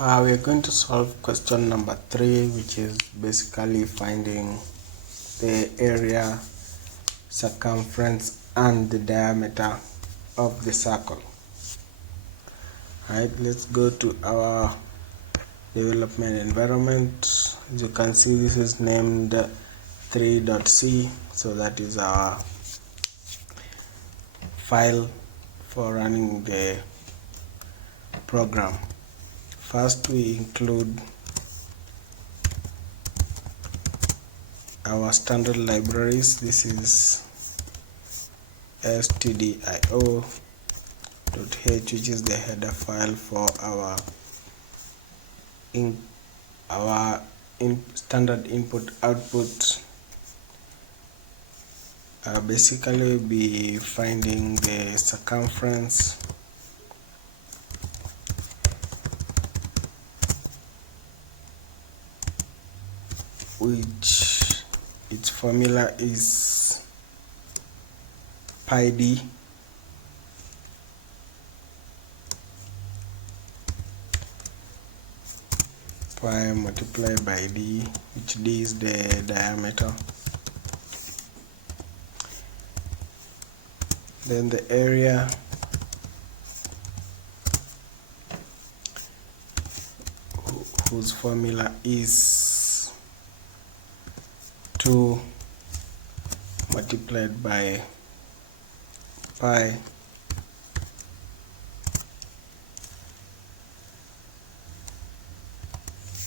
We are going to solve question number 3, which is basically finding the area, circumference, and the diameter of the circle. Alright, let's go to our development environment. As you can see, this is named 3.c, so that is our file for running the program. First, we include our standard libraries. This is stdio.h, which is the header file for our standard input output. Basically, we'll be finding the circumference, which its formula is pi d pi multiplied by d, which d is the diameter. Then the area, whose formula is 2 multiplied by pi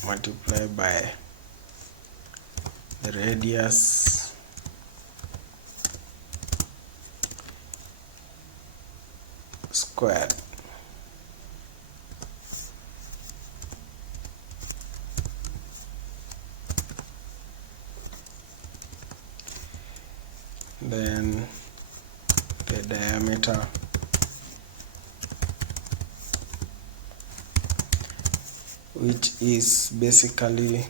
multiplied by the radius squared. Then the diameter, which is basically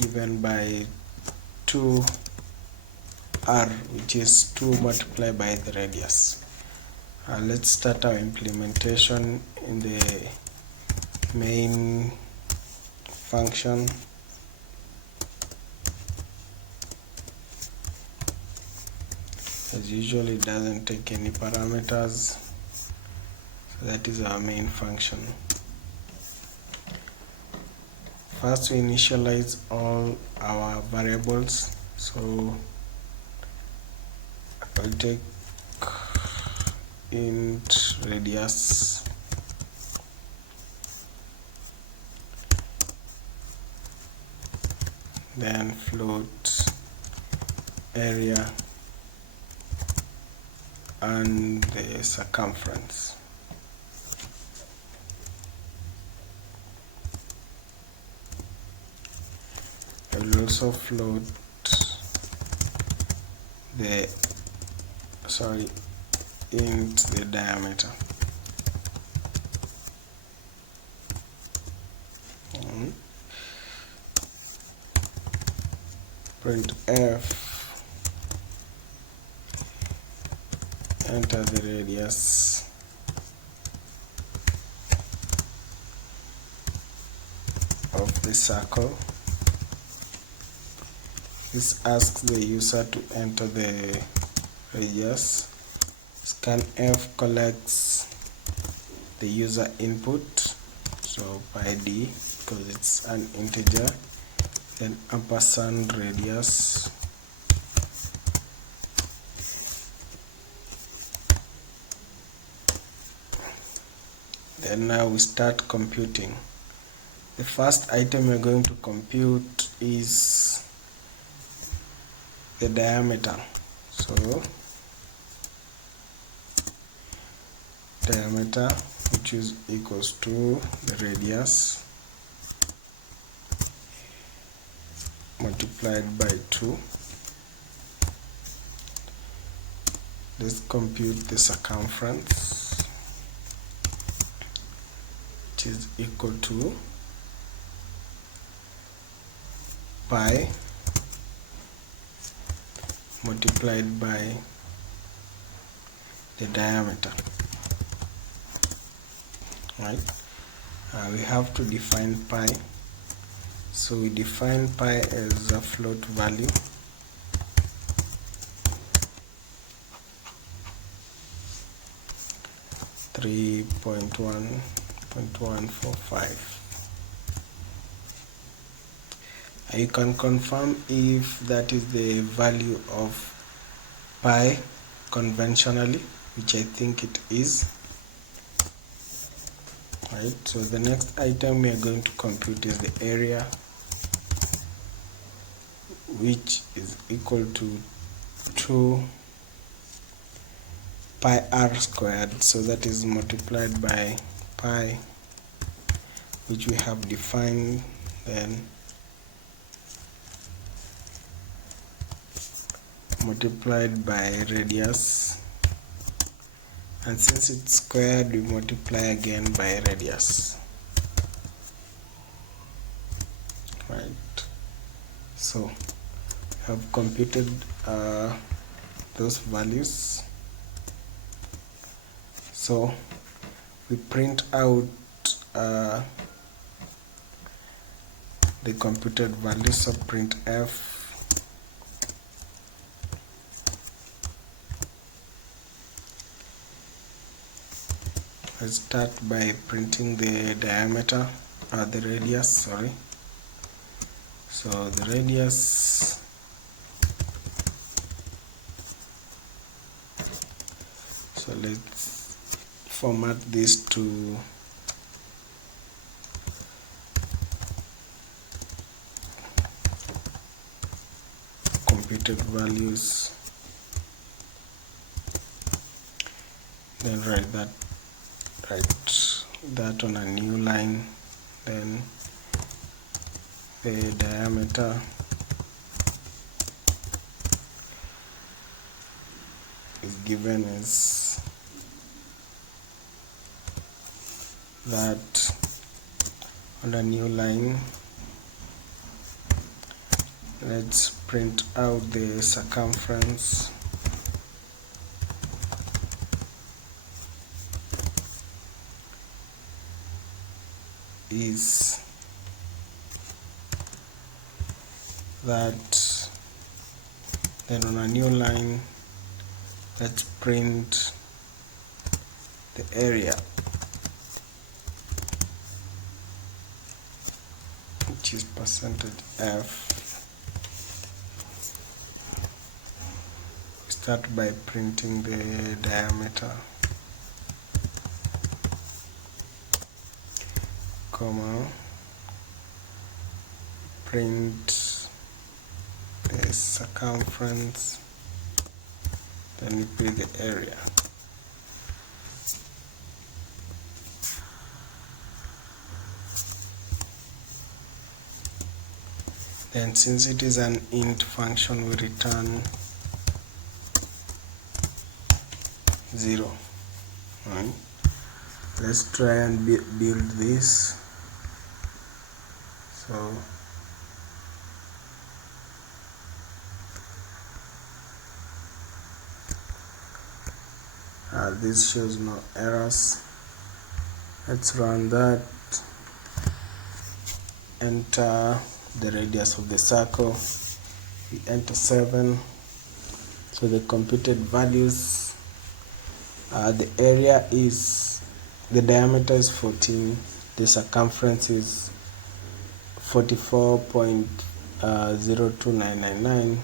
given by 2r, which is 2 multiplied by the radius. Let's start our implementation in the main function. As usual, it doesn't take any parameters, so that is our main function. First, we initialize all our variables, so I'll take int radius, then float area, and the circumference. I will also float int the diameter. Print f, enter the radius, of the circle. This asks the user to enter the radius. Scanf collects the user input, so pi d because it's an integer, then ampersand radius, then now we start computing. The first item we're going to compute is the diameter. So diameter, which is equals to the radius multiplied by 2. Let's compute the circumference, which is equal to pi multiplied by the diameter. Right, we have to define pi. So we define pi as a float value, .1.145. You can confirm if that is the value of pi conventionally, which I think it is. Right, so the next item we are going to compute is the area, which is equal to 2 pi r squared, so that is multiplied by pi, which we have defined, then multiplied by radius, and since it's squared we multiply again by radius. Right, so we have computed those values. So we print out the computed values. So print f Let's start by printing the diameter, the radius, sorry. So the radius, so let's format this to computed values, then write that on a new line, then the diameter is given as that on a new line. Let's print out the circumference. Is that, then on a new line let's print the area, which is %f. Start by printing the diameter, comma, print the circumference, then we print the area. Then since it is an int function, we return 0. Right. Let's try and build this. So this shows no errors. Let's run that. Enter the radius of the circle. We enter 7. So the computed values, the area is, the diameter is 14, the circumference is 44.02999,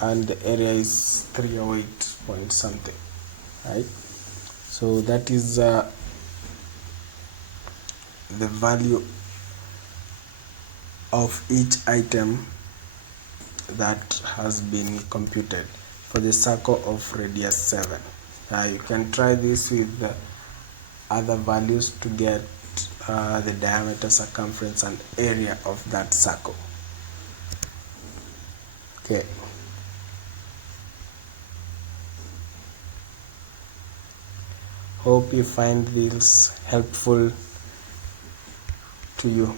and the area is 308 point something. Right, so that is the value of each item that has been computed for the circle of radius 7. You can try this with other values to get the diameter, circumference, and area of that circle. Okay. Hope you find this helpful to you.